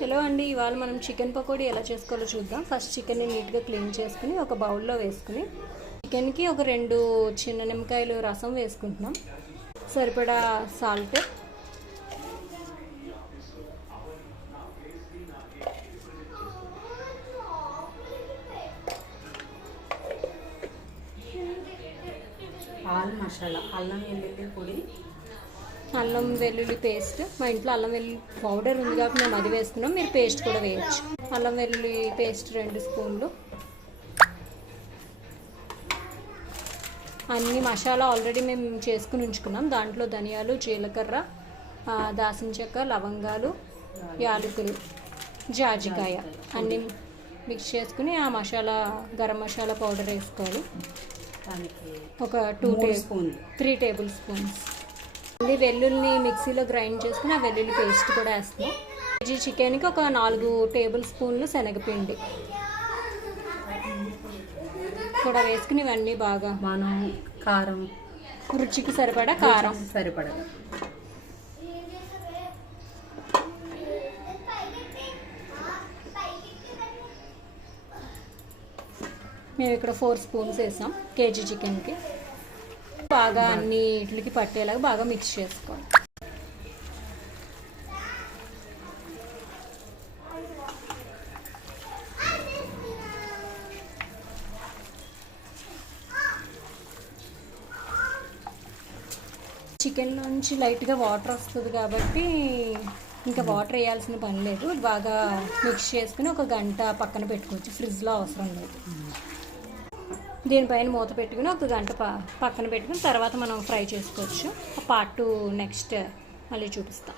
Hello అండి, ఇవాళ మనం చికెన్ పకోడీ ఎలా చేసుకోవాలో చూద్దాం. ఫస్ట్ చికెన్ని నీట్గా క్లీన్ చేసుకుని ఒక బౌల్లో వేసుకుని చికెన్కి ఒక 2 చిన్న నిమ్మకాయలు రసం వేసుకుంటున్నాం. సరిపడా సాల్ట్, ఆల్ మసాలా, అల్లం వెల్లుల్లి పొడి, అల్లం వెల్లుల్లి పేస్ట్. మా ఇంట్లో అల్లం వెల్లుల్లి పౌడర్ ఉంది కాబట్టి మేము అది వేసుకున్నాం. మీరు పేస్ట్ కూడా వేయచ్చు. అల్లం వెల్లుల్లి పేస్ట్ 2 స్పూన్లు. అన్ని మసాలా ఆల్రెడీ మేము చేసుకుని ఉంచుకున్నాం. దాంట్లో ధనియాలు, జీలకర్ర, దాల్చిన చెక్క, లవంగాలు, యాలకులు, జాజికాయ అన్నీ మిక్స్ చేసుకుని ఆ మసాలా గరం మసాలా పౌడర్ వేసుకోవాలి. ఒక 3 టేబుల్ స్పూన్స్. వెల్లుల్ని మిక్సీలో గ్రైండ్ చేసుకుని ఆ వెల్లుల్లి పేస్ట్ కూడా వేస్తాం. కేజీ చికెన్కి ఒక 4 టేబుల్ స్పూన్లు శనగపిండి కూడా వేసుకుని ఇవన్నీ బాగా మనం కారం, రుచికి సరిపడా కారం మేము ఇక్కడ 4 స్పూన్స్ వేసాం. కేజీ చికెన్కి బాగా అన్ని ఇట్లకి పట్టేలాగా బాగా మిక్స్ చేసుకోవాలి. చికెన్లోంచి లైట్గా వాటర్ వస్తుంది కాబట్టి ఇంకా వాటర్ వేయాల్సిన పని లేదు. బాగా మిక్స్ చేసుకుని ఒక గంట పక్కన పెట్టుకోవచ్చు. ఫ్రిడ్జ్లో అవసరం లేదు. దీనిపైన మూత పెట్టుకుని ఒక గంట పక్కన పెట్టుకుని తర్వాత మనం ఫ్రై చేసుకోవచ్చు. పార్ట్ 2 నెక్స్ట్ మళ్ళీ చూపిస్తాం.